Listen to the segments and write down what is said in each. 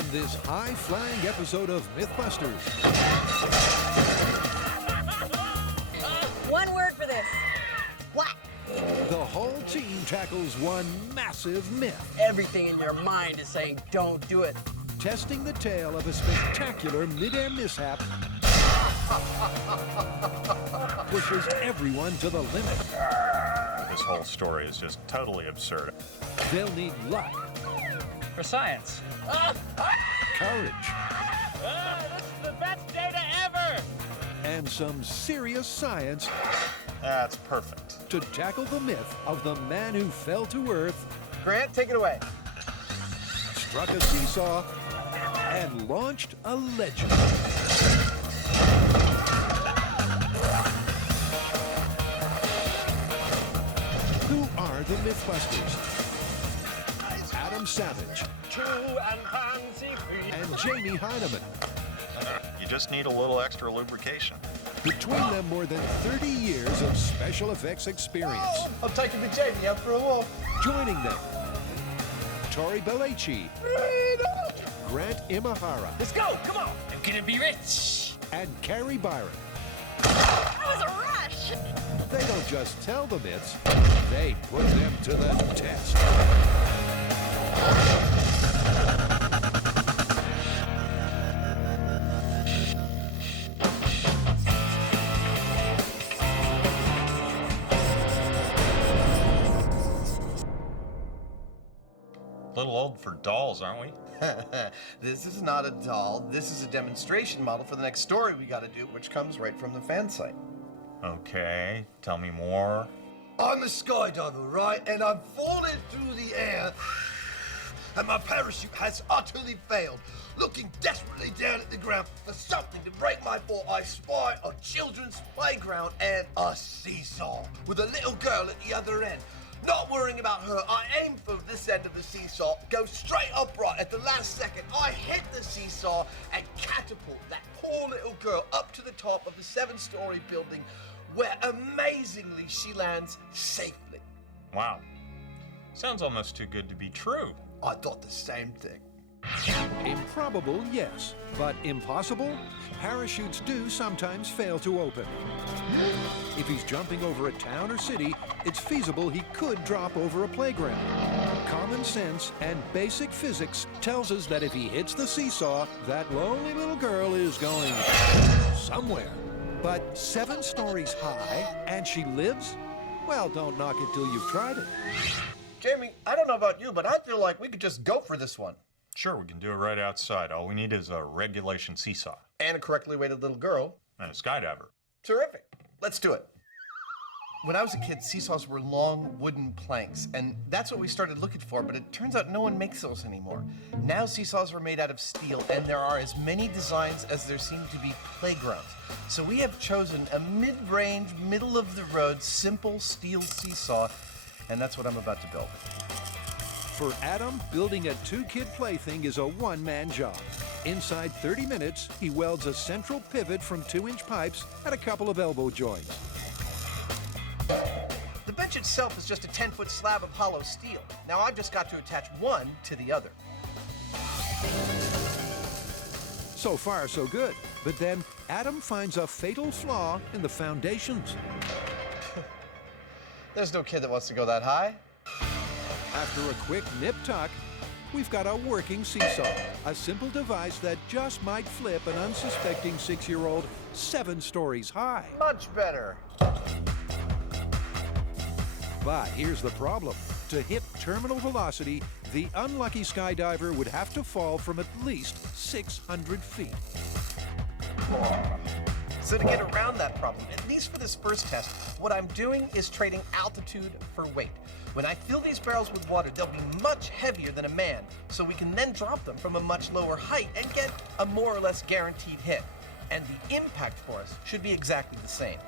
on this high-flying episode of MythBusters. One word for this. What? The whole team tackles one massive myth, Everything in your mind is saying, don't do it. testing the tale of a spectacular mid-air mishap pushes everyone to the limit. This whole story is just totally absurd. They'll need luck, For science. courage, This is the best data ever! and some serious science That's perfect. to tackle the myth of the man who fell to earth, Grant, take it away. struck a seesaw, and launched a legend. Who are the MythBusters? Adam Savage True and fancy-free. and Jamie Heineman. You just need a little extra lubrication. Between them, more than 30 years of special effects experience. I'm taking the Jamie out for a walk. Joining them, Tori Belleci, Grant Imahara, Let's go, come on! I'm gonna be rich! and Carrie Byron. That was a rush. They don't just tell the myths, they put them to the test. A little old for dolls, aren't we? This is not a doll. This is a demonstration model for the next story we gotta do, which comes right from the fan site. Okay, tell me more. I'm a skydiver, right? And I'm falling through the air, and my parachute has utterly failed. Looking desperately down at the ground for something to break my fall, I spy a children's playground and a seesaw with a little girl at the other end. Not worrying about her, I aim for this end of the seesaw, go straight upright. At the last second, I hit the seesaw and catapult that poor little girl up to the top of the 7-story building, where amazingly she lands safely. Wow. Sounds almost too good to be true. I thought the same thing. Improbable, yes, but impossible? Parachutes do sometimes fail to open. If he's jumping over a town or city, it's feasible he could drop over a playground. Common sense and basic physics tells us that if he hits the seesaw, that lonely little girl is going somewhere. But 7 stories high, and she lives? Well, don't knock it till you've tried it. Jamie, I don't know about you, but I feel like we could just go for this one. Sure, we can do it right outside. All we need is a regulation seesaw And a correctly weighted little girl. and a skydiver. Terrific. Let's do it. When I was a kid, seesaws were long wooden planks, and that's what we started looking for, but it turns out no one makes those anymore. Now seesaws are made out of steel, and there are as many designs as there seem to be playgrounds. So we have chosen a mid-range, middle-of-the-road, simple steel seesaw, and that's what I'm about to build. For Adam, building a 2-kid plaything is a one-man job. Inside 30 minutes, he welds a central pivot from 2-inch pipes and a couple of elbow joints. The bench itself is just a 10-foot slab of hollow steel. Now I've just got to attach one to the other. So far, so good. But then Adam finds a fatal flaw in the foundations. There's no kid that wants to go that high. After a quick nip-tuck, we've got a working seesaw, a simple device that just might flip an unsuspecting 6-year-old 7 stories high. Much better. But here's the problem. To hit terminal velocity, the unlucky skydiver would have to fall from at least 600 feet. So to get around that problem, at least for this first test, what I'm doing is trading altitude for weight. When I fill these barrels with water, they'll be much heavier than a man, so we can then drop them from a much lower height and get a more or less guaranteed hit. And the impact force should be exactly the same.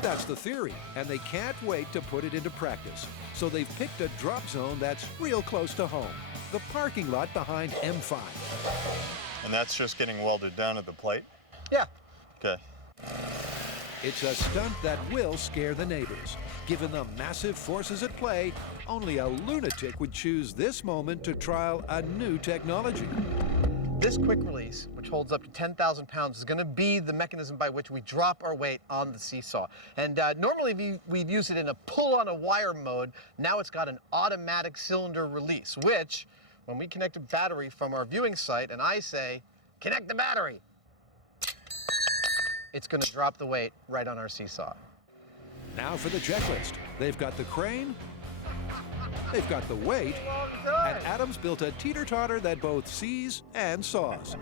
That's the theory, and they can't wait to put it into practice. So they've picked a drop zone that's real close to home, the parking lot behind M5. And that's just getting welded down to the plate? Yeah. Okay. It's a stunt that will scare the neighbors. Given the massive forces at play, only a lunatic would choose this moment to trial a new technology. This quick release, which holds up to 10,000 pounds, is going to be the mechanism by which we drop our weight on the Seesaw. And normally we'd use it in a pull-on-a-wire mode. Now it's got an automatic cylinder release, which, when we connect a battery from our viewing site and I say, connect the battery, it's going to drop the weight right on our Seesaw. Now for the checklist. They've got the crane, they've got the weight, and Adam's built a teeter-totter that both sees and saws.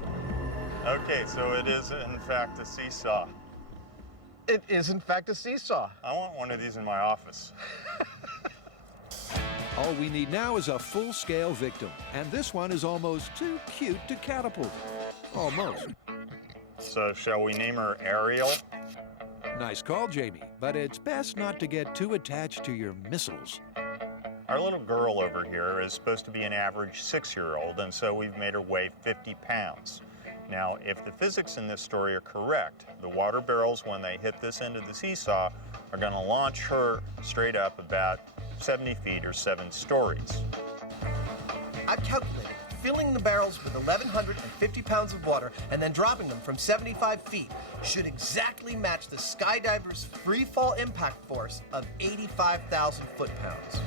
Okay, so it is in fact a seesaw. It is, in fact, a Seesaw. I want one of these in my office. All we need now is a full-scale victim, and this one is almost too cute to catapult. Almost. So shall we name her Ariel? Nice call, Jamie, but it's best not to get too attached to your missiles. Our little girl over here is supposed to be an average 6-year-old, and so we've made her weigh 50 pounds. Now, if the physics in this story are correct, the water barrels, when they hit this end of the seesaw, are going to launch her straight up about 70 feet or 7 stories. I've calculated filling the barrels with 1,150 pounds of water and then dropping them from 75 feet should exactly match the Skydiver's free fall impact force of 85,000 foot-pounds.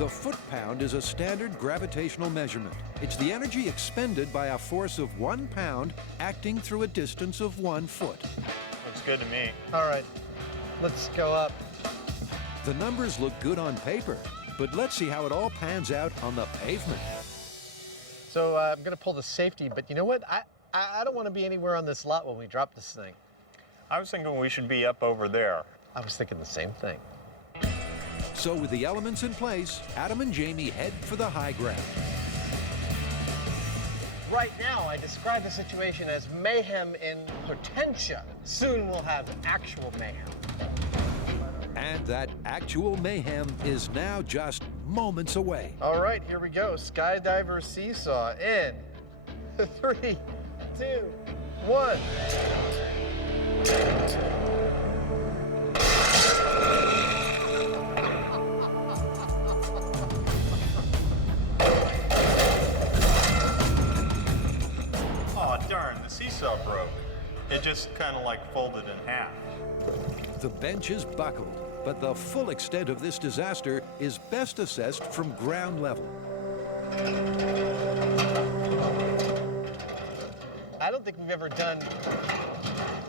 The foot-pound is a standard gravitational measurement. It's the energy expended by a force of 1 pound acting through a distance of 1 foot. Looks good to me. All right, let's go up. The numbers look good on paper, but let's see how it all pans out on the pavement. So I'm going to pull the safety, but you know what? I don't want to be anywhere on this lot when we drop this thing. I was thinking we should be up over there. I was thinking the same thing. So with the elements in place, Adam and Jamie head for the high ground. Right now, I describe the situation as mayhem in potentia. Soon we'll have actual mayhem. And that actual mayhem is now just moments away. All right, here we go. Skydiver Seesaw in 3, 2, 1. Oh, darn, the seesaw broke. It just kind of like folded in half. The bench is buckled, but the full extent of this disaster is best assessed from ground level. I don't think we've ever done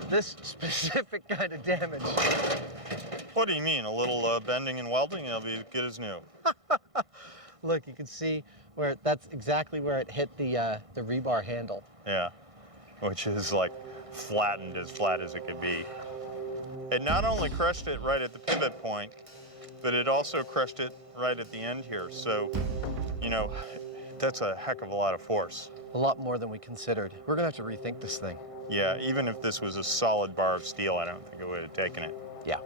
this specific kind of damage. What do you mean? A little bending and welding and it'll be good as new. Look, you can see where that's exactly where it hit the rebar handle. Yeah, which is like flattened as flat as it could be. It not only crushed it right at the pivot point, but it also crushed it right at the end here. So, you know, that's a heck of a lot of force. A lot more than we considered. We're gonna have to rethink this thing. Yeah, even if this was a solid bar of steel, I don't think it would have taken it. Yeah.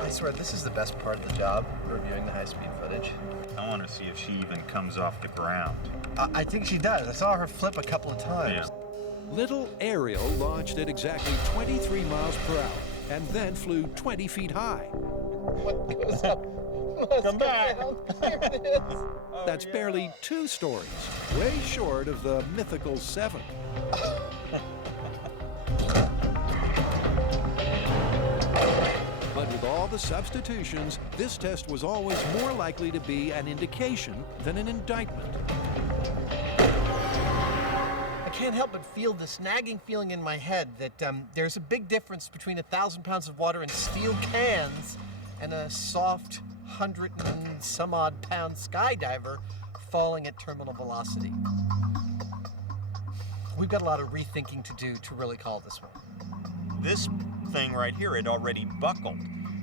I swear, this is the best part of the job, reviewing the high-speed footage. I want to see if she even comes off the ground. I think she does. I saw her flip a couple of times. Yeah. Little Ariel launched at exactly 23 miles per hour and then flew 20 feet high. What goes up? Come back. There it is. That's barely 2 stories, way short of the mythical 7. But with all the substitutions, this test was always more likely to be an indication than an indictment. I can't help but feel this nagging feeling in my head that there's a big difference between 1,000 pounds of water in steel cans and a soft 100 and some odd pound Skydiver falling at terminal velocity. We've got a lot of rethinking to do to really call this one. This thing right here had already buckled,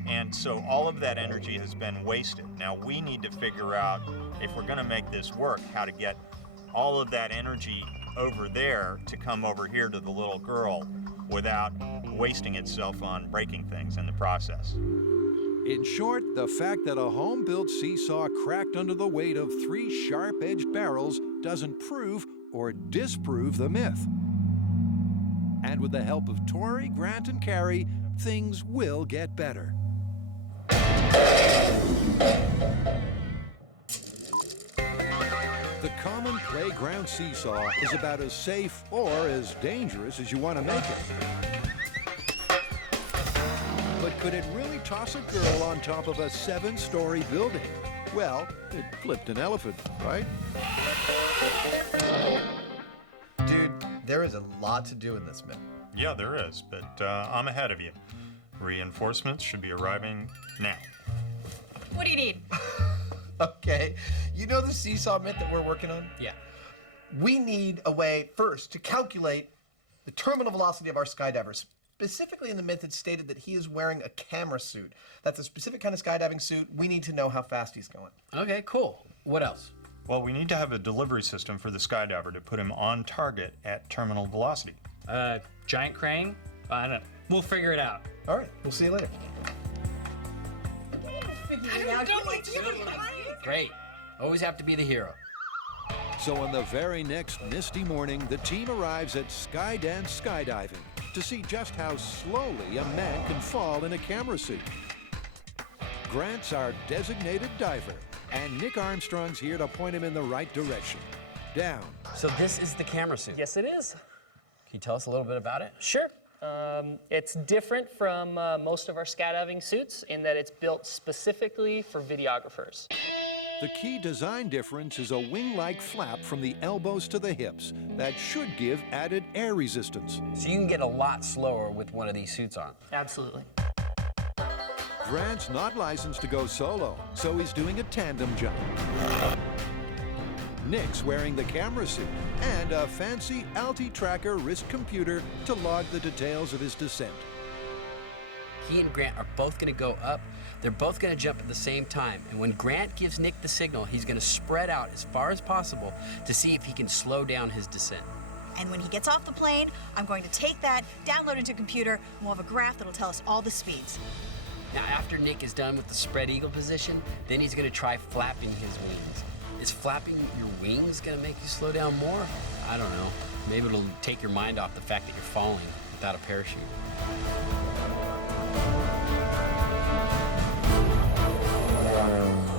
and so all of that energy has been wasted. Now we need to figure out, if we're going to make this work, how to get all of that energy over there to come over here to the little girl without wasting itself on breaking things in the process. In short, the fact that a home-built Seesaw cracked under the weight of 3 sharp-edged barrels doesn't prove or disprove the myth. And with the help of Tori, Grant, and Carrie, things will get better. The common playground seesaw is about as safe or as dangerous as you want to make it. But could it really toss a girl on top of a 7-story building? Well, it flipped an elephant, right? Dude, there is a lot to do in this myth. Yeah, there is, but I'm ahead of you. Reinforcements should be arriving now. What do you need? Okay, you know the seesaw myth that we're working on? Yeah. We need a way first to calculate the terminal velocity of our skydiver. Specifically in the myth, it's stated that he is wearing a camera suit. That's a specific kind of skydiving suit. We need to know how fast he's going. Okay, cool. What else? Well, we need to have a delivery system for the skydiver to put him on target at terminal velocity. Giant crane? I don't know. We'll figure it out. All right, we'll see you later. Great. Always have to be the hero. So on the very next misty morning, the team arrives at Skydance Skydiving to see just how slowly a man can fall in a camera suit. Grant's our designated diver, and Nick Armstrong's here to point him in the right direction. Down. So this is the camera suit. Yes, it is. Can you tell us a little bit about it? Sure. It's different from most of our skydiving suits in that it's built specifically for videographers. The key design difference is a wing-like flap from the elbows to the hips that should give added air resistance. So you can get a lot slower with one of these suits on. Absolutely. Grant's not licensed to go solo, so he's doing a tandem jump. Nick's wearing the camera suit and a fancy Alti-Tracker wrist computer to log the details of his descent. He and Grant are both going to go up. They're both going to jump at the same time. And when Grant gives Nick the signal, he's going to spread out as far as possible to see if he can slow down his descent. And when he gets off the plane, I'm going to take that, download it into a computer, and we'll have a graph that'll tell us all the speeds. Now, after Nick is done with the spread eagle position, then he's going to try flapping his wings. Is flapping your wings going to make you slow down more? I don't know. Maybe it'll take your mind off the fact that you're falling without a parachute.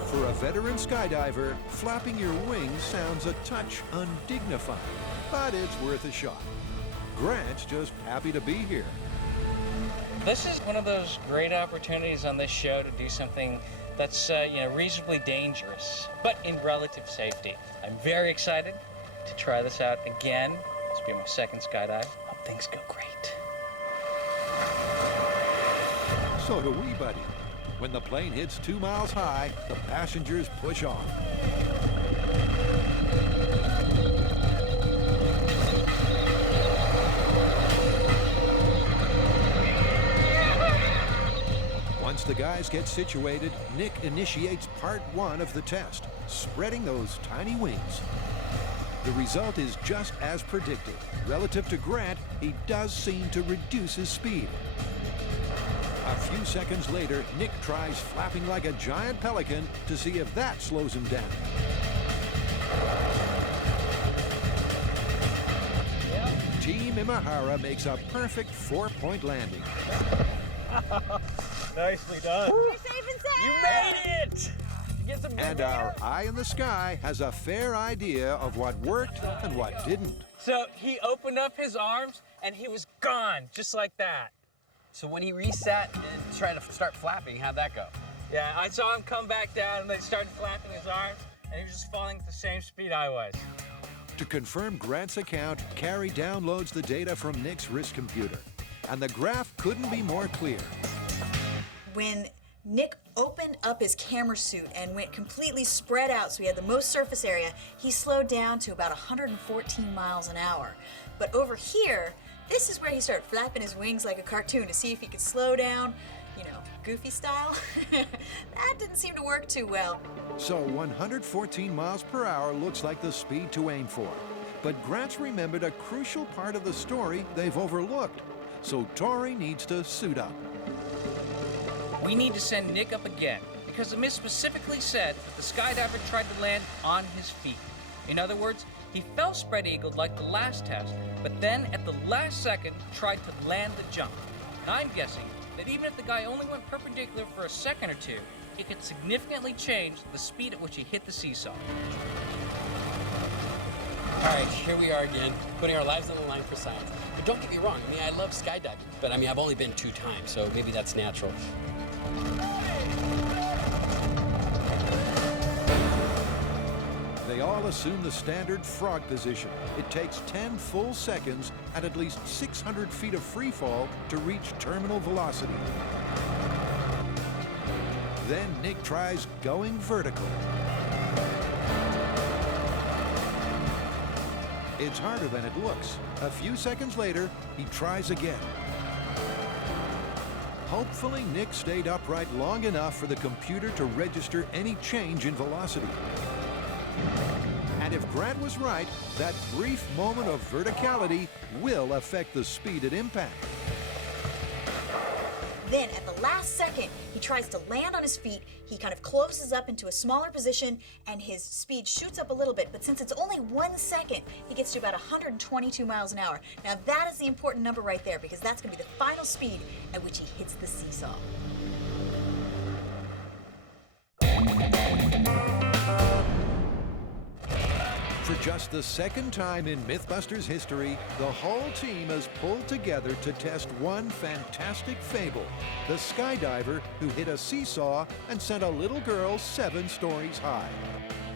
For a veteran skydiver, flapping your wings sounds a touch undignified, but it's worth a shot. Grant's just happy to be here. This is one of those great opportunities on this show to do something that's reasonably dangerous, but in relative safety. I'm very excited to try this out again. This will be my second skydive. Hope things go great. So do we, buddy. When the plane hits 2 miles high, the passengers push off. Once the guys get situated, Nick initiates part 1 of the test, spreading those tiny wings. The result is just as predicted. Relative to Grant, he does seem to reduce his speed. A few seconds later, Nick tries flapping like a giant pelican to see if that slows him down. Team Imahara makes a perfect 4-point landing. Nicely done. You're safe and sound! You made it! Get some And our eye in the sky has a fair idea of what worked and what didn't. So he opened up his arms and he was gone, just like that. So when he reset and tried to start flapping, how'd that go? Yeah, I saw him come back down and then started flapping his arms, and he was just falling at the same speed I was. To confirm Grant's account, Carrie downloads the data from Nick's wrist computer. And the graph couldn't be more clear. When Nick opened up his camera suit and went completely spread out so he had the most surface area, he slowed down to about 114 miles an hour. But over here, this is where he started flapping his wings like a cartoon to see if he could slow down, Goofy style. That didn't seem to work too well. So 114 miles per hour looks like the speed to aim for. But Grant's remembered a crucial part of the story they've overlooked. So Tori needs to suit up. We need to send Nick up again, because the myth specifically said the skydiver tried to land on his feet. In other words, He fell spread-eagled like the last test, but then at the last second tried to land the jump. And I'm guessing that even if the guy only went perpendicular for a second or two, it could significantly change the speed at which he hit the seesaw. All right, here we are again, putting our lives on the line for science. But don't get me wrong, I mean, I love skydiving, but I mean, I've only been 2 times, so maybe that's natural. They all assume the standard frog position. It takes 10 full seconds at least 600 feet of free fall to reach terminal velocity. Then Nick tries going vertical. It's harder than it looks. A few seconds later, he tries again. Hopefully, Nick stayed upright long enough for the computer to register any change in velocity. And if Grant was right, that brief moment of verticality will affect the speed at impact. Then, at the last second, he tries to land on his feet. He kind of closes up into a smaller position, and his speed shoots up a little bit. But since it's only 1 second, he gets to about 122 miles an hour. Now, that is the important number right there, because that's going to be the final speed at which he hits the seesaw. For just the second time in MythBusters history, the whole team has pulled together to test one fantastic fable, the skydiver who hit a seesaw and sent a little girl 7 stories high.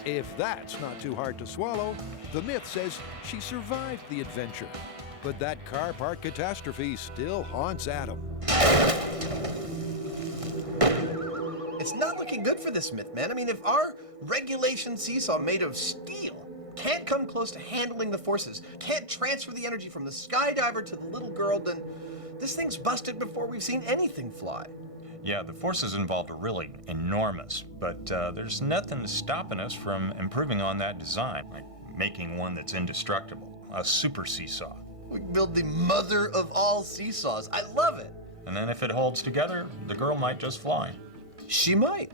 If that's not too hard to swallow, the myth says she survived the adventure. But that car park catastrophe still haunts Adam. It's not looking good for this myth, man. I mean, if our regulation seesaw made of steel can't come close to handling the forces, can't transfer the energy from the skydiver to the little girl, then this thing's busted before we've seen anything fly. Yeah, the forces involved are really enormous, but there's nothing stopping us from improving on that design, like making one that's indestructible, a super seesaw. We can build the mother of all seesaws. I love it. And then if it holds together, the girl might just fly. She might.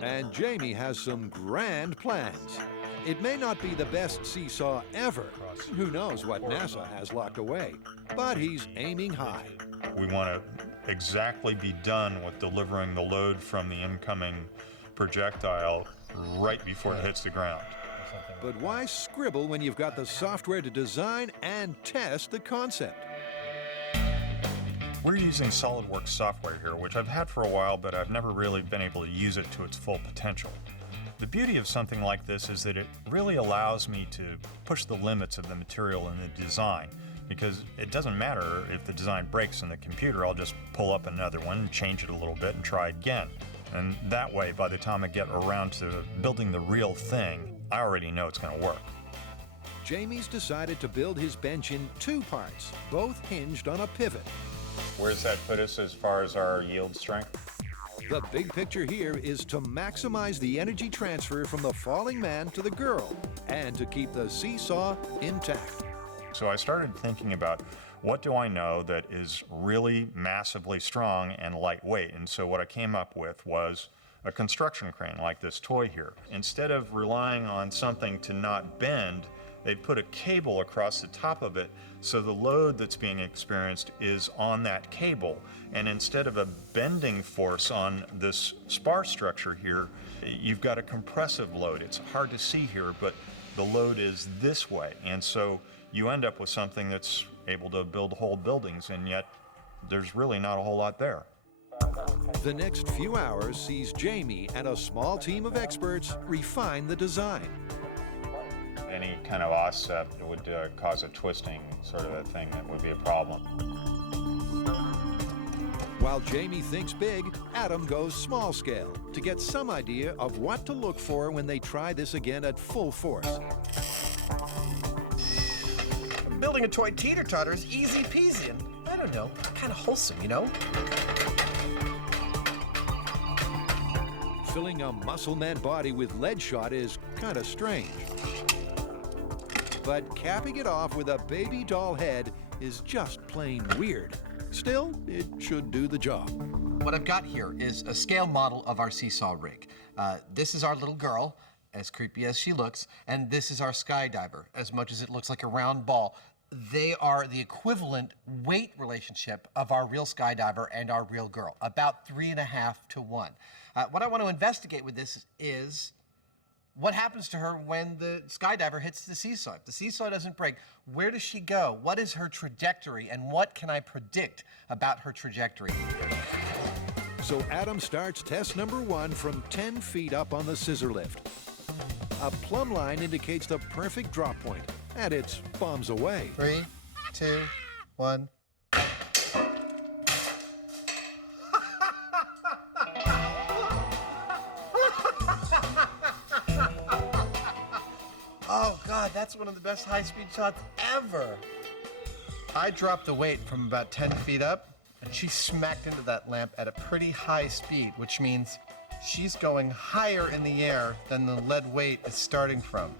And Jamie has some grand plans. It may not be the best seesaw ever. Who knows what NASA has locked away? But he's aiming high. We want to exactly be done with delivering the load from the incoming projectile right before it hits the ground. But why scribble when you've got the software to design and test the concept? We're using SolidWorks software here, which I've had for a while, but I've never really been able to use it to its full potential. The beauty of something like this is that it really allows me to push the limits of the material and the design, because it doesn't matter if the design breaks in the computer. I'll just pull up another one, change it a little bit, and try again. And that way, by the time I get around to building the real thing, I already know it's going to work. Jamie's decided to build his bench in 2 parts, both hinged on a pivot. Where's that put us as far as our yield strength? The big picture here is to maximize the energy transfer from the falling man to the girl and to keep the seesaw intact. So I started thinking about, what do I know that is really massively strong and lightweight? And so what I came up with was a construction crane like this toy here. Instead of relying on something to not bend, they put a cable across the top of it, so the load that's being experienced is on that cable. And instead of a bending force on this spar structure here, you've got a compressive load. It's hard to see here, but the load is this way. And so you end up with something that's able to build whole buildings, and yet there's really not a whole lot there. The next few hours sees Jamie and a small team of experts refine the design. Any kind of offset would cause a twisting sort of a thing that would be a problem. While Jamie thinks big, Adam goes small scale to get some idea of what to look for when they try this again at full force. Building a toy teeter-totter is easy peasy and, I don't know, kind of wholesome, you know? Filling a muscle man body with lead shot is kind of strange. But capping it off with a baby doll head is just plain weird. Still, it should do the job. What I've got here is a scale model of our seesaw rig. This is our little girl, as creepy as she looks, and this is our Skydiver, as much as it looks like a round ball. They are the equivalent weight relationship of our real Skydiver and our real girl, about 3.5 to 1. What I want to investigate with this is what happens to her when the Skydiver hits the seesaw. If the seesaw doesn't break, where does she go? What is her trajectory, and what can I predict about her trajectory? So Adam starts test number 1 from 10 feet up on the scissor lift. A plumb line indicates the perfect drop point, and it's bombs away. 3, 2, 1. Oh God, that's one of the best high-speed shots ever. I dropped the weight from about 10 feet up, and she smacked into that lamp at a pretty high speed, which means she's going higher in the air than the lead weight is starting from.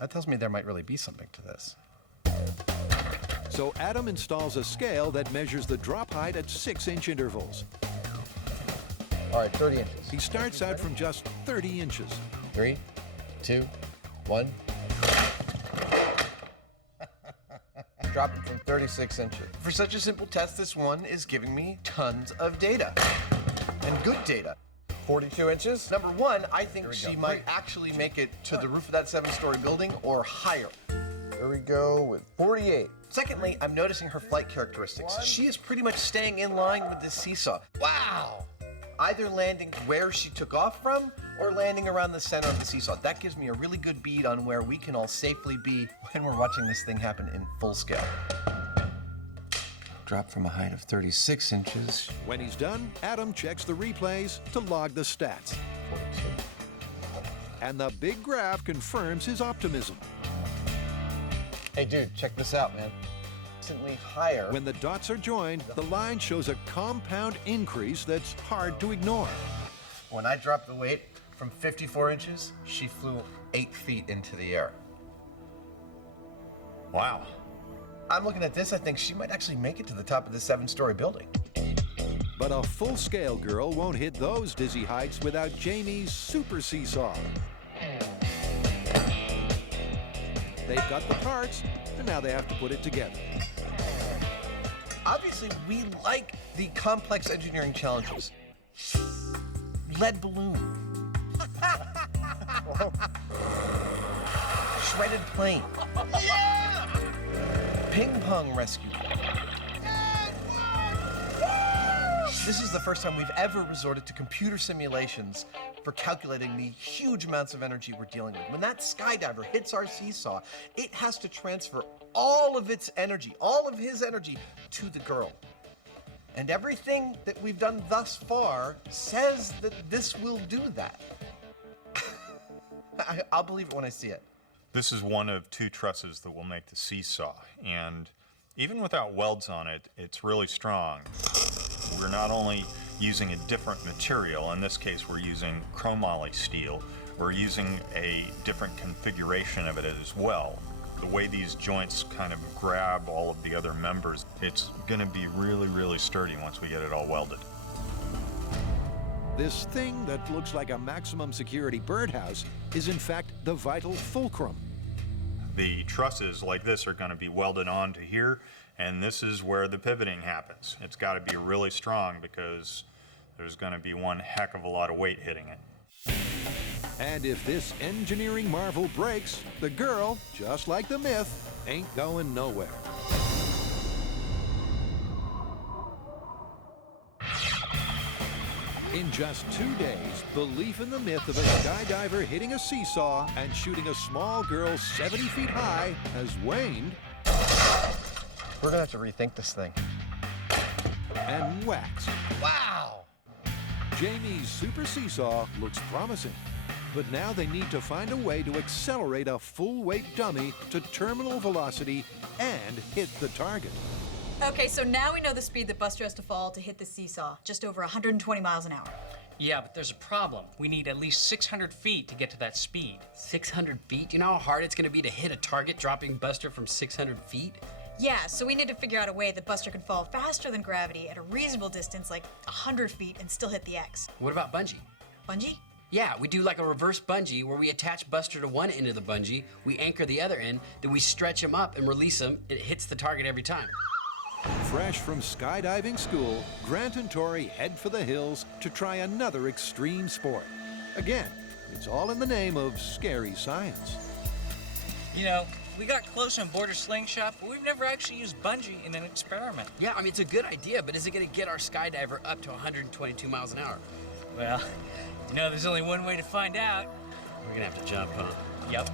That tells me there might really be something to this. So Adam installs a scale that measures the drop height at 6-inch intervals. All right, 30 inches. He starts out from just 30 inches. 3, 2, 1. Dropping from 36 inches. For such a simple test, this one is giving me tons of data. And good data. 42 inches. Number 1, I think she might actually make it to the roof of that 7-story building or higher. There we go with 48. Secondly, I'm noticing her flight characteristics. She is pretty much staying in line with this seesaw. Wow! Either landing where she took off from or landing around the center of the seesaw. That gives me a really good bead on where we can all safely be when we're watching this thing happen in full scale. Drop from a height of 36 inches. When he's done, Adam checks the replays to log the stats. 42. And the big graph confirms his optimism. Hey dude, check this out, man. Instantly higher. When the dots are joined, the line shows a compound increase that's hard to ignore. When I dropped the weight from 54 inches, she flew 8 feet into the air. Wow. I'm looking at this, I think she might actually make it to the top of the 7-story building. But a full-scale girl won't hit those dizzy heights without Jamie's super seesaw. They've got the parts, and now they have to put it together. Obviously, we like the complex engineering challenges. Lead balloon. Shredded plane. Yeah! Ping pong rescue. This is the first time we've ever resorted to computer simulations for calculating the huge amounts of energy we're dealing with. When that Skydiver hits our seesaw, it has to transfer all of its energy, all of his energy, to the girl. And everything that we've done thus far says that this will do that. I'll believe it when I see it. This is one of 2 trusses that will make the Seesaw, and even without welds on it, it's really strong. We're not only using a different material, in this case we're using chromoly steel, we're using a different configuration of it as well. The way these joints kind of grab all of the other members, it's going to be really, really sturdy once we get it all welded. This thing that looks like a maximum security birdhouse is in fact the vital fulcrum. The trusses like this are going to be welded onto here, and this is where the pivoting happens. It's got to be really strong because there's going to be one heck of a lot of weight hitting it. And if this engineering marvel breaks, the girl, just like the myth, ain't going nowhere. In just 2 days, belief in the myth of a skydiver hitting a seesaw and shooting a small girl 70 feet high has waned. We're gonna have to rethink this thing. And waxed. Wow! Jamie's super seesaw looks promising, but now they need to find a way to accelerate a full-weight dummy to terminal velocity and hit the target. Okay, so now we know the speed that Buster has to fall to hit the seesaw, just over 120 miles an hour. Yeah, but there's a problem. We need at least 600 feet to get to that speed. 600 feet? You know how hard it's gonna be to hit a target dropping Buster from 600 feet? Yeah, so we need to figure out a way that Buster can fall faster than gravity at a reasonable distance, like 100 feet, and still hit the X. What about Bungee? Bungee? Yeah, we do like a reverse bungee where we attach Buster to one end of the bungee, we anchor the other end, then we stretch him up and release him. It hits the target every time. Fresh from skydiving school, Grant and Tori head for the hills to try another extreme sport. Again, it's all in the name of scary science. You know, we got close on board a Slingshot, but we've never actually used bungee in an experiment. Yeah, I mean, it's a good idea, but is it gonna get our Skydiver up to 122 miles an hour? Well, you know, there's only one way to find out. We're gonna have to jump, huh? Yep.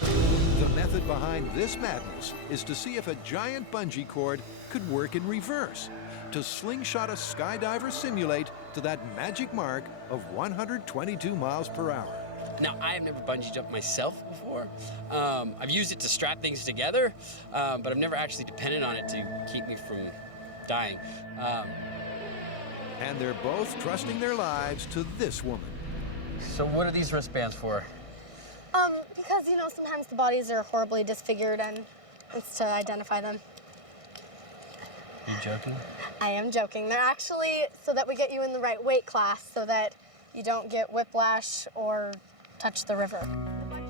The method behind this madness is to see if a giant bungee cord could work in reverse, to slingshot a skydiver simulate to that magic mark of 122 miles per hour. Now, I have never bungee jumped myself before. I've used it to strap things together, but I've never actually depended on it to keep me from dying. And they're both trusting their lives to this woman. So what are these wristbands for? Because, you know, sometimes the bodies are horribly disfigured and it's to identify them. You joking? I am joking. They're actually so that we get you in the right weight class so that you don't get whiplash or touch the river.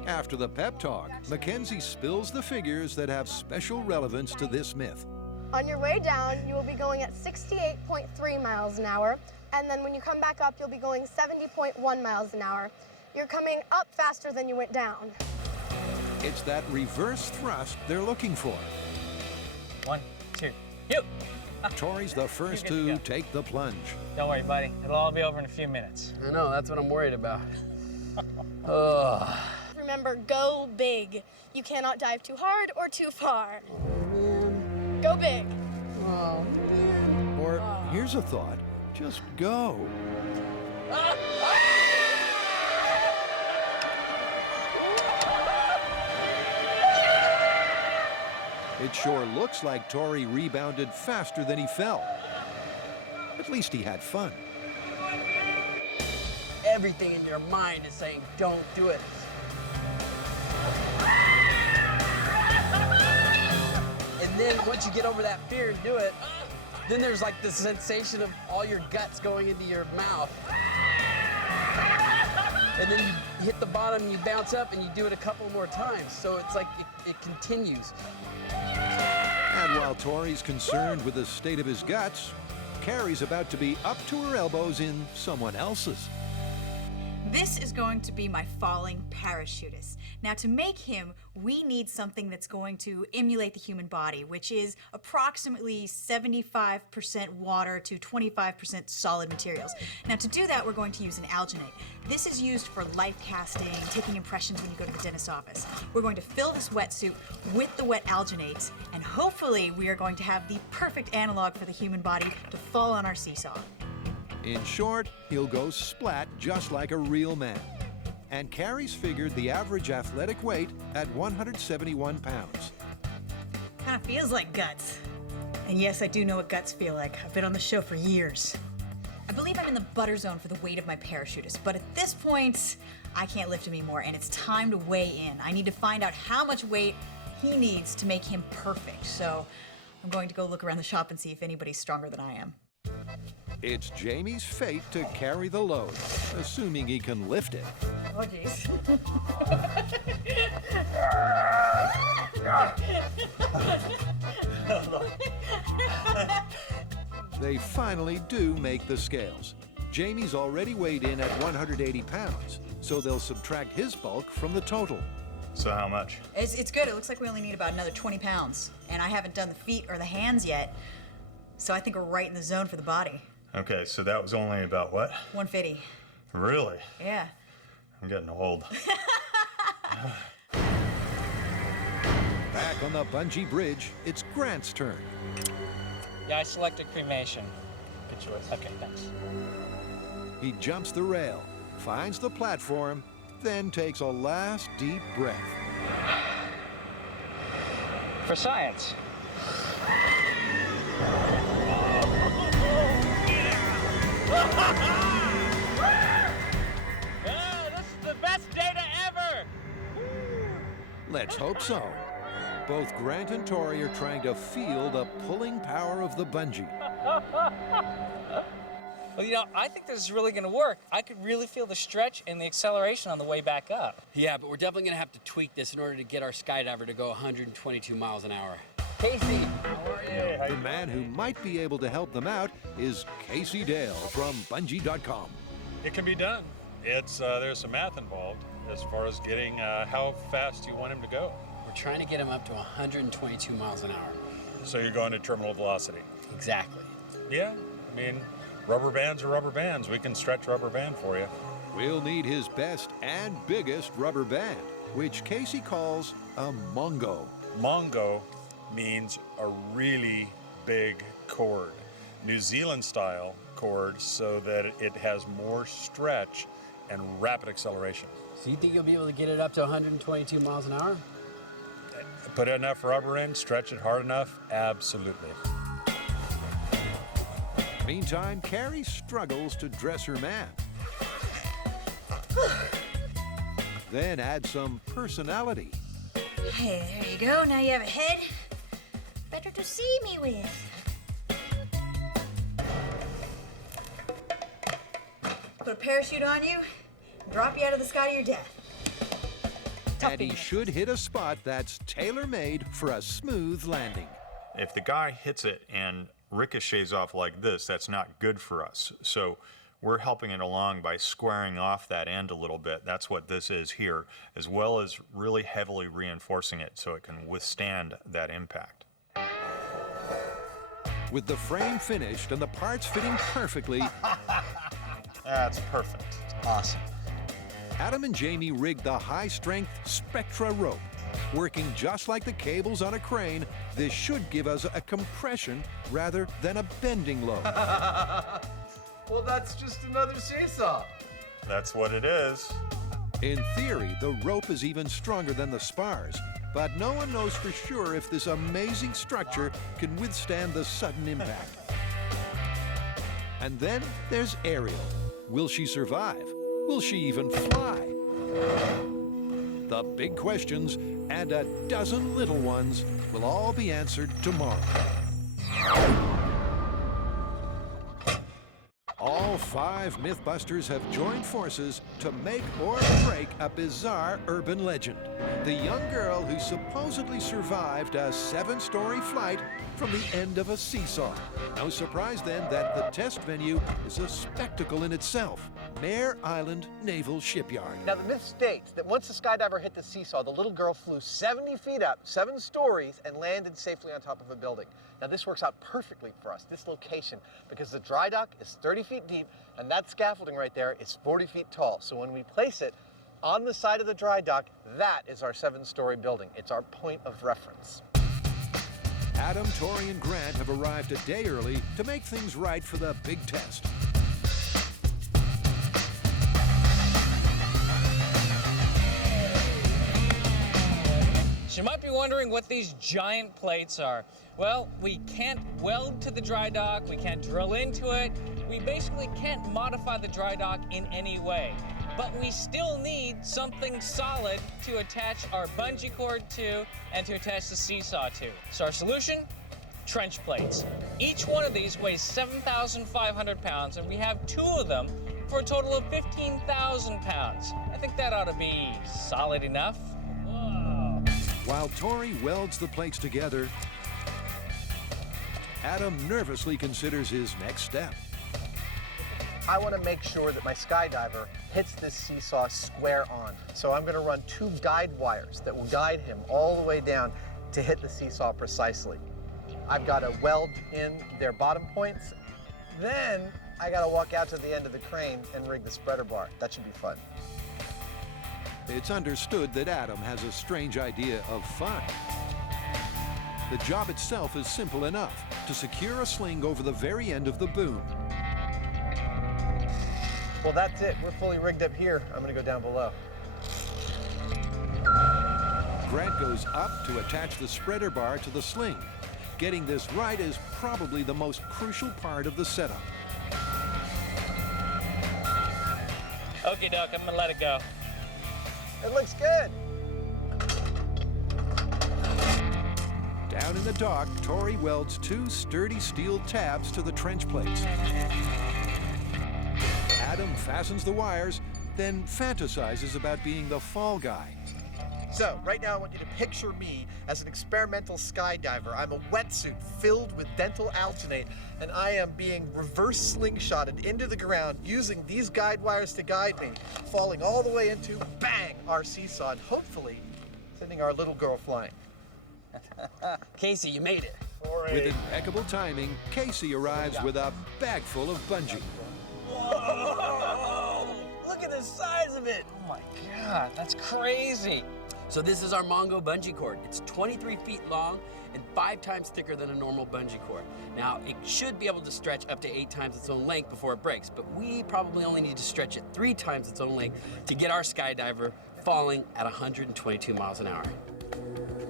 After the pep talk, Mackenzie spills the figures that have special relevance to this myth. On your way down, you will be going at 68.3 miles an hour, and then when you come back up, you'll be going 70.1 miles an hour. You're coming up faster than you went down. It's that reverse thrust they're looking for. 1, 2, you! Tori's the first You're good to to go. take the plunge. Don't worry, buddy. It'll all be over in a few minutes. I know, that's what I'm worried about. Ugh. Remember, go big. You cannot dive too hard or too far. Go big. Or here's a thought, just go. It sure looks like Tori rebounded faster than he fell. At least he had fun. Everything in your mind is saying, don't do it. And then once you get over that fear and do it, then there's like this sensation of all your guts going into your mouth. And then you hit the bottom and you bounce up and you do it a couple more times. So it's like it continues. And while Tori's concerned with the state of his guts, Carrie's about to be up to her elbows in someone else's. This is going to be my falling parachutist. Now, to make him, we need something that's going to emulate the human body, which is approximately 75% water to 25% solid materials. Now, to do that, we're going to use an alginate. This is used for life casting, taking impressions when you go to the dentist's office. We're going to fill this wetsuit with the wet alginate, and hopefully we are going to have the perfect analog for the human body to fall on our seesaw. In short, he'll go splat just like a real man. And Carrie's figured the average athletic weight at 171 pounds. Kind of feels like guts. And yes, I do know what guts feel like. I've been on the show for years. I believe I'm in the butter zone for the weight of my parachutist, but at this point, I can't lift him anymore, and it's time to weigh in. I need to find out how much weight he needs to make him perfect. So I'm going to go look around the shop and see if anybody's stronger than I am. It's Jamie's fate to carry the load, assuming he can lift it. Oh, jeez. They finally do make the scales. Jamie's already weighed in at 180 pounds, so they'll subtract his bulk from the total. So how much? It's good. It looks like we only need about another 20 pounds. And I haven't done the feet or the hands yet, so I think we're right in the zone for the body. Okay, so that was only about what? 150. Really? Yeah. I'm getting old. Back on the bungee bridge, it's Grant's turn. Yeah, I selected cremation. Get yours. Okay, thanks. He jumps the rail, finds the platform, then takes a last deep breath. For science. This is the best data ever! Let's hope so. Both Grant and Tori are trying to feel the pulling power of the bungee. Well, you know, I think this is really going to work. I could really feel the stretch and the acceleration on the way back up. Yeah, but we're definitely going to have to tweak this in order to get our Skydiver to go 122 miles an hour. Casey, how are you? The man who might be able to help them out is Casey Dale from Bungee.com. It can be done. There's some math involved as far as getting how fast you want him to go. We're trying to get him up to 122 miles an hour. So you're going to terminal velocity. Exactly. Yeah, I mean, rubber bands are rubber bands. We can stretch rubber band for you. We'll need his best and biggest rubber band, which Casey calls a mongo. Mongo means a really big cord. New Zealand style cord so that it has more stretch and rapid acceleration. So you think you'll be able to get it up to 122 miles an hour? Put enough rubber in, stretch it hard enough, absolutely. Meantime, Carrie struggles to dress her man. Then add some personality. Hey, there you go. Now you have a head. Better to see me with. Put a parachute on you, drop you out of the sky to your death. And he should hit a spot that's tailor-made for a smooth landing. If the guy hits it and ricochets off like this, that's not good for us. So we're helping it along by squaring off that end a little bit. That's what this is here, as well as really heavily reinforcing it so it can withstand that impact. With the frame finished and the parts fitting perfectly, That's perfect. Awesome. Adam and Jamie rigged the high-strength Spectra rope. Working just like the cables on a crane, this should give us a compression rather than a bending load. Well, that's just another seesaw. That's what it is. In theory, the rope is even stronger than the spars, but no one knows for sure if this amazing structure can withstand the sudden impact. And then there's Ariel. Will she survive? Will she even fly? The big questions and a dozen little ones will all be answered tomorrow. All 5 MythBusters have joined forces to make or break a bizarre urban legend. The young girl who supposedly survived a 7-story flight from the end of a seesaw. No surprise then that the test venue is a spectacle in itself. Mare Island Naval Shipyard. Now, the myth states that once the Skydiver hit the seesaw, the little girl flew 70 feet up, 7 stories, and landed safely on top of a building. Now, this works out perfectly for us, this location, because the dry dock is 30 feet deep, and that scaffolding right there is 40 feet tall. So when we place it on the side of the dry dock, that is our 7-story building. It's our point of reference. Adam, Tori, and Grant have arrived a day early to make things right for the big test. So you might be wondering what these giant plates are. Well, we can't weld to the dry dock, we can't drill into it, we basically can't modify the dry dock in any way. But we still need something solid to attach our bungee cord to and to attach the seesaw to. So our solution? Trench plates. Each one of these weighs 7,500 pounds, and we have 2 of them for a total of 15,000 pounds. I think that ought to be solid enough. Whoa. While Tori welds the plates together, Adam nervously considers his next step. I want to make sure that my Skydiver hits this seesaw square on. So I'm going to run 2 guide wires that will guide him all the way down to hit the seesaw precisely. I've got to weld in their bottom points. Then I got to walk out to the end of the crane and rig the spreader bar. That should be fun. It's understood that Adam has a strange idea of fun. The job itself is simple enough: to secure a sling over the very end of the boom. Well, that's it. We're fully rigged up here. I'm going to go down below. Grant goes up to attach the spreader bar to the sling. Getting this right is probably the most crucial part of the setup. Okay, Doc, I'm gonna let it go. It looks good. Down in the dock, Tori welds 2 sturdy steel tabs to the trench plates. Adam fastens the wires, then fantasizes about being the fall guy. So, right now I want you to picture me as an experimental skydiver. I'm a wetsuit filled with dental alginate, and I am being reverse slingshotted into the ground using these guide wires to guide me, falling all the way into, bang, our seesaw, and hopefully sending our little girl flying. Casey, you made it. With impeccable timing, Casey arrives with a bag full of bungee. Whoa! Look at the size of it. Oh my God, that's crazy. So this is our Mongo bungee cord. It's 23 feet long and 5 times thicker than a normal bungee cord. Now, it should be able to stretch up to 8 times its own length before it breaks, but we probably only need to stretch it 3 times its own length to get our skydiver falling at 122 miles an hour.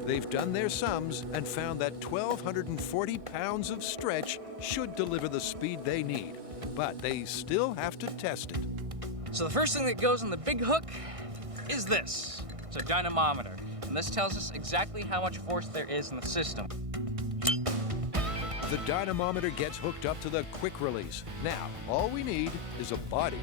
They've done their sums and found that 1,240 pounds of stretch should deliver the speed they need, but they still have to test it. So the first thing that goes on the big hook is this. It's a dynamometer, and this tells us exactly how much force there is in the system. The dynamometer gets hooked up to the quick release. Now, all we need is a body.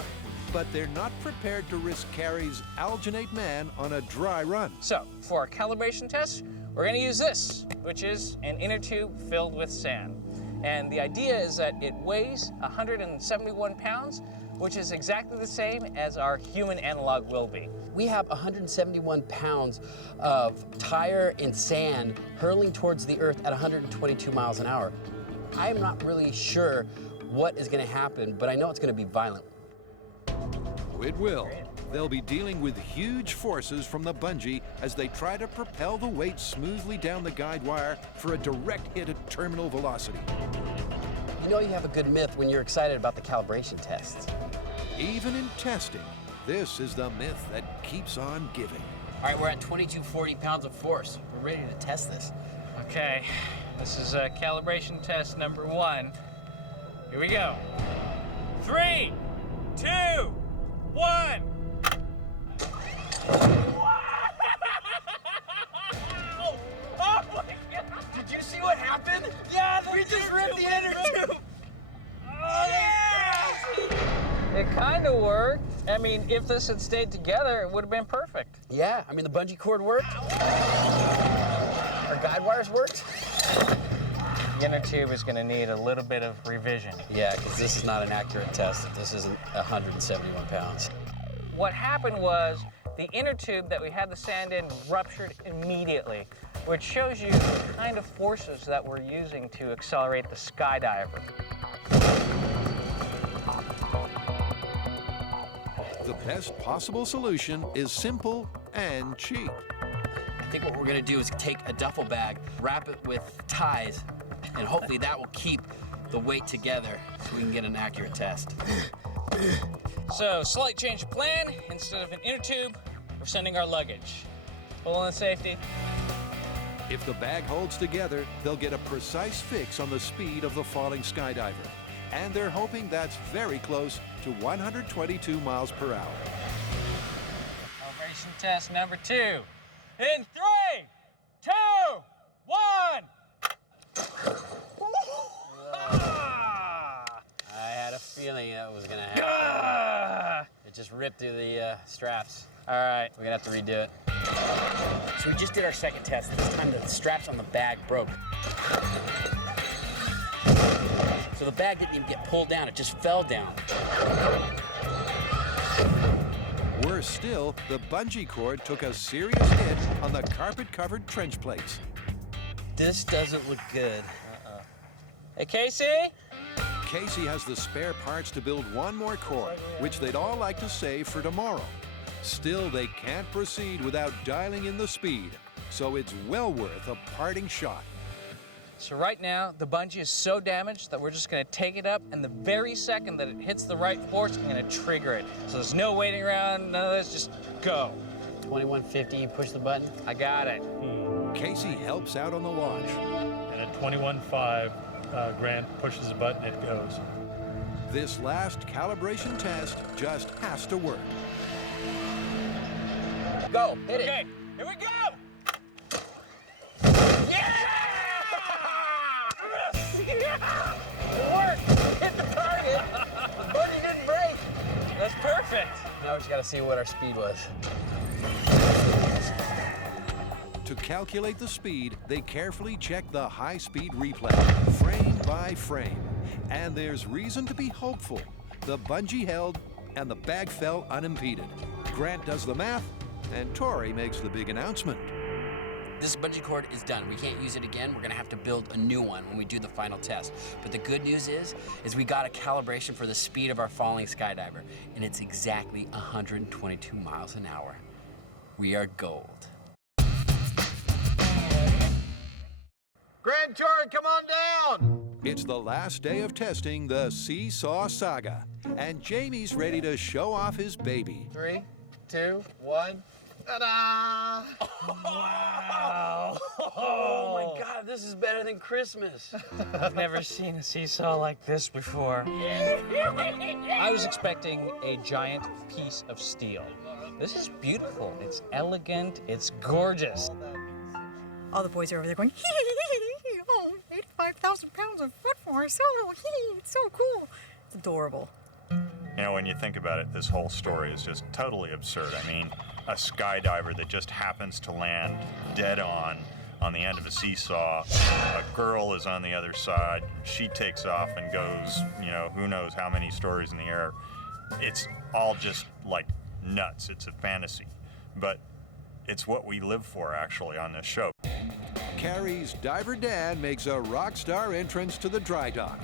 But they're not prepared to risk Carrie's alginate man on a dry run. So, for our calibration test, we're gonna use this, which is an inner tube filled with sand. And the idea is that it weighs 171 pounds, which is exactly the same as our human analog will be. We have 171 pounds of tire and sand hurling towards the earth at 122 miles an hour. I'm not really sure what is gonna happen, but I know it's gonna be violent. It will. They'll be dealing with huge forces from the bungee as they try to propel the weight smoothly down the guide wire for a direct hit at terminal velocity. You know you have a good myth when you're excited about the calibration tests. Even in testing, this is the myth that keeps on giving. All right, we're at 2240 pounds of force. We're ready to test this. Okay, this is calibration test number 1. Here we go. 3, 2, 1. Oh my God! Did you see what happened? Yeah, We just ripped the inner tube. Oh, yeah! It kind of worked. I mean, if this had stayed together, it would have been perfect. Yeah, I mean, the bungee cord worked. Our guide wires worked. The inner tube is going to need a little bit of revision. Yeah, because this is not an accurate test. This isn't 171 pounds. What happened was the inner tube that we had the sand in ruptured immediately, which shows you the kind of forces that we're using to accelerate the Skydiver. The best possible solution is simple and cheap. I think what we're gonna do is take a duffel bag, wrap it with ties, and hopefully that will keep the weight together so we can get an accurate test. So, slight change of plan. Instead of an inner tube, we're sending our luggage. Pull on safety. If the bag holds together, they'll get a precise fix on the speed of the falling Skydiver. And they're hoping that's very close to 122 miles per hour. Calibration test number 2. In 3, 2, 1. I had a feeling that was gonna happen. It just ripped through the straps. All right. We're gonna have to redo it. So we just did our second test. This time the straps on the bag broke. So the bag didn't even get pulled down, it just fell down. Worse still, the bungee cord took a serious hit on the carpet-covered trench plates. This doesn't look good. Hey, Casey? Casey has the spare parts to build one more cord, which they'd all like to save for tomorrow. Still, they can't proceed without dialing in the speed, so it's well worth a parting shot. So right now, the bungee is so damaged that we're just gonna take it up, and the very second that it hits the right force, I'm gonna trigger it. So there's no waiting around, none of this, just go. 2150, you push the button. I got it. Casey helps out on the launch. And at 21.5, Grant pushes the button, it goes. This last calibration test just has to work. Go, hit it. Okay, here we go! Yeah! It worked! Hit the target! The bungee didn't break! perfect. Now we just gotta see what our speed was. To calculate the speed, they carefully check the high-speed replay, frame by frame. And there's reason to be hopeful. The bungee held, and the bag fell unimpeded. Grant does the math, and Tori makes the big announcement. This bungee cord is done. We can't use it again. We're gonna have to build a new one when we do the final test. But the good news is we got a calibration for the speed of our falling skydiver, and it's exactly 122 miles an hour. We are gold. Grand Tori, come on down! It's the last day of testing the Seesaw saga, and Jamie's ready to show off his baby. 3, 2, 1. Ta-da! Wow! Oh my God, this is better than Christmas. I've never seen a seesaw like this before. I was expecting a giant piece of steel. This is beautiful. It's elegant. It's gorgeous. All the boys are over there going, oh, 85,000 pounds of foot force. Oh, it's so cool. It's adorable. You know, when you think about it, this whole story is just totally absurd. I mean, a skydiver that just happens to land dead on the end of a seesaw. A girl is on the other side. She takes off and goes, you know, who knows how many stories in the air. It's all just like nuts. It's a fantasy. But it's what we live for, actually, on this show. Carrie's Diver Dan makes a rock star entrance to the dry dock.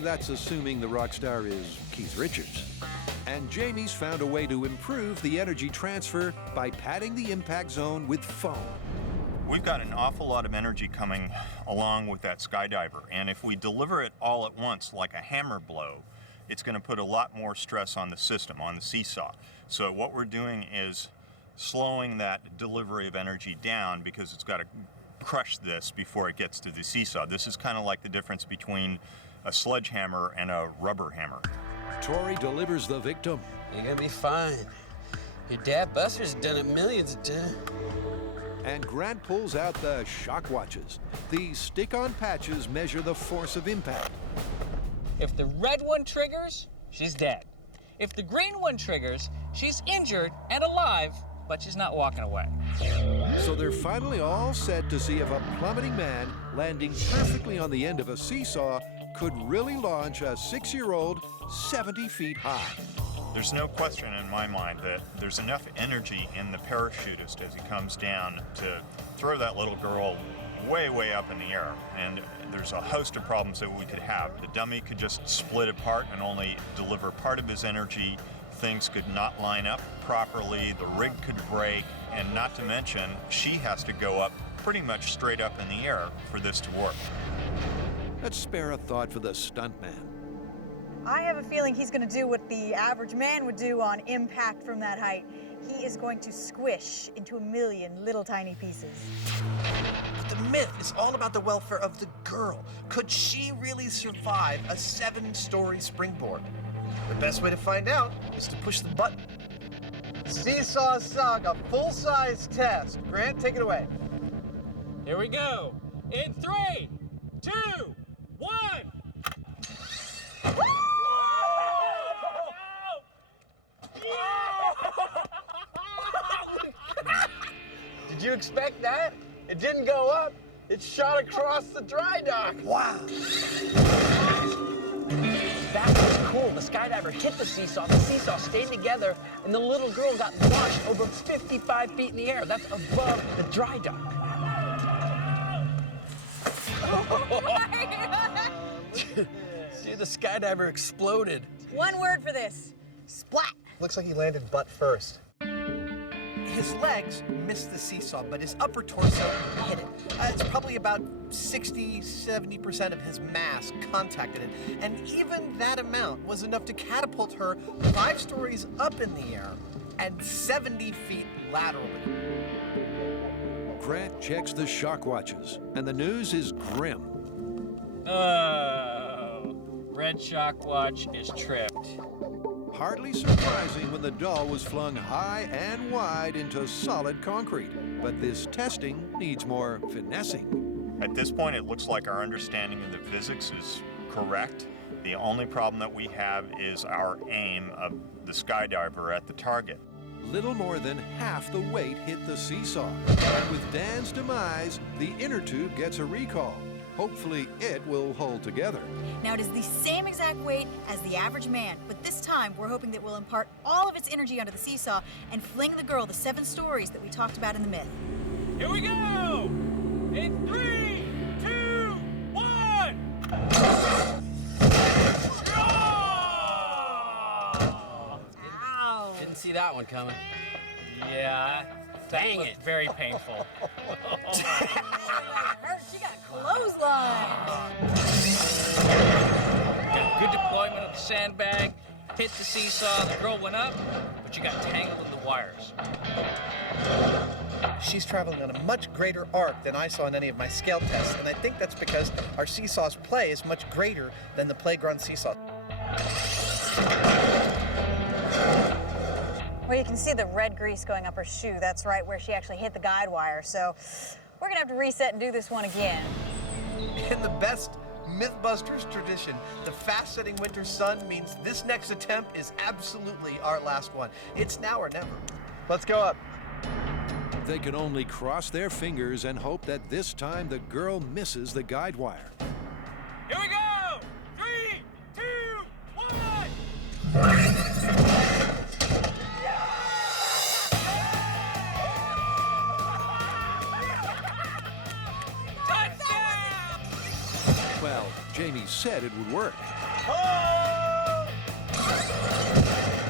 That's assuming the rock star is Keith Richards. And Jamie's found a way to improve the energy transfer by padding the impact zone with foam. We've got an awful lot of energy coming along with that skydiver, and if we deliver it all at once like a hammer blow, it's going to put a lot more stress on the system, on the seesaw. So what we're doing is slowing that delivery of energy down because it's got to crush this before it gets to the seesaw. This is kind of like the difference between a sledgehammer and a rubber hammer. Tori delivers the victim. You're gonna be fine. Your dad Buster's done it millions of times. And Grant pulls out the shock watches. These stick-on patches measure the force of impact. If the red one triggers, she's dead. If the green one triggers, she's injured and alive, but she's not walking away. So they're finally all set to see if a plummeting man landing perfectly on the end of a seesaw could really launch a 6-year-old 70 feet high. There's no question in my mind that there's enough energy in the parachutist as he comes down to throw that little girl way, way up in the air. And there's a host of problems that we could have. The dummy could just split apart and only deliver part of his energy. Things could not line up properly. The rig could break. And not to mention, she has to go up pretty much straight up in the air for this to work. Let's spare a thought for the stuntman. I have a feeling he's going to do what the average man would do on impact from that height. He is going to squish into a million little tiny pieces. But the myth is all about the welfare of the girl. Could she really survive a 7-story springboard? The best way to find out is to push the button. Seesaw Saga full-size test. Grant, take it away. Here we go. In 3, 2, 1. Did you expect that? It didn't go up. It shot across the dry dock. Wow. That was cool. The skydiver hit the seesaw stayed together, and the little girl got launched over 55 feet in the air. That's above the dry dock. See, the skydiver exploded. One word for this. Splat. Looks like he landed butt first. His legs missed the seesaw, but his upper torso hit it. It's probably about 60-70% of his mass contacted it, and even that amount was enough to catapult her 5 stories up in the air and 70 feet laterally. Grant checks the shock watches, and the news is grim. Oh, red shock watch is tripped. Hardly surprising when the doll was flung high and wide into solid concrete. But this testing needs more finessing. At this point, it looks like our understanding of the physics is correct. The only problem that we have is our aim of the Skydiver at the target. Little more than half the weight hit the Seesaw. And with Dan's demise, the inner tube gets a recall. Hopefully it will hold together. Now it is the same exact weight as the average man, but this time we're hoping that we'll impart all of its energy onto the Seesaw and fling the girl the 7 stories that we talked about in the myth. Here we go! In 3, 2, 1! Ow! Didn't see that one coming. Yeah, Dang it. very painful. Hurt, she got clotheslined. Got good deployment of the sandbag, hit the Seesaw, the girl went up, but you got tangled in the wires. She's traveling on a much greater arc than I saw in any of my scale tests, and I think that's because our Seesaw's play is much greater than the playground Seesaw. Well, you can see the red grease going up her shoe. That's right where she actually hit the guide wire. So we're gonna have to reset and do this one again. In the best MythBusters tradition, the fast-setting winter sun means this next attempt is absolutely our last one. It's now or never. Let's go up. They can only cross their fingers and hope that this time the girl misses the guide wire. Here we go! 3, 2, 1! Well, Jamie said it would work.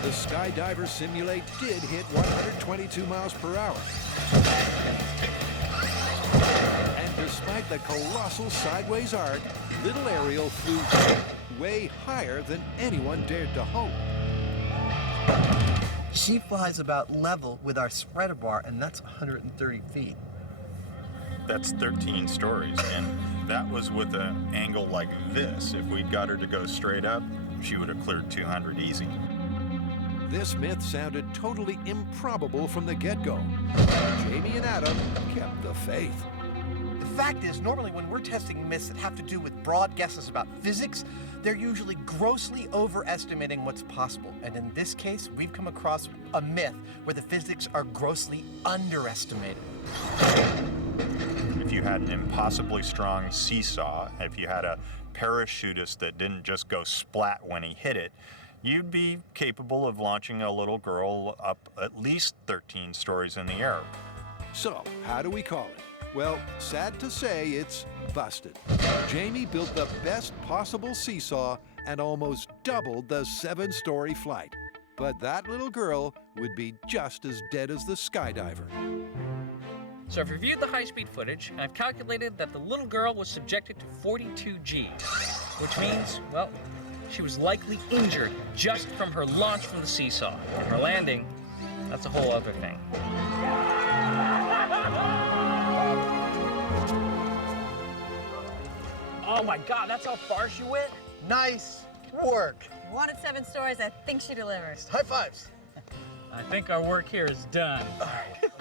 The Skydiver Simulate did hit 122 miles per hour. And despite the colossal sideways arc, little Ariel flew way higher than anyone dared to hope. She flies about level with our spreader bar, and that's 130 feet. That's 13 stories, and that was with an angle like this. If we'd got her to go straight up, she would have cleared 200 easy. This myth sounded totally improbable from the get-go. Jamie and Adam kept the faith. The fact is, normally when we're testing myths that have to do with broad guesses about physics, they're usually grossly overestimating what's possible. And in this case, we've come across a myth where the physics are grossly underestimated. If you had an impossibly strong Seesaw, if you had a parachutist that didn't just go splat when he hit it, you'd be capable of launching a little girl up at least 13 stories in the air. So, how do we call it? Well, sad to say, it's busted. Jamie built the best possible Seesaw and almost doubled the 7-story flight. But that little girl would be just as dead as the Skydiver. So I've reviewed the high-speed footage, and I've calculated that the little girl was subjected to 42 Gs, which means, well, she was likely injured just from her launch from the Seesaw. And her landing, that's a whole other thing. Oh my God, that's how far she went? Nice work. You wanted 7 stories, I think she delivered. High fives. I think our work here is done. All right.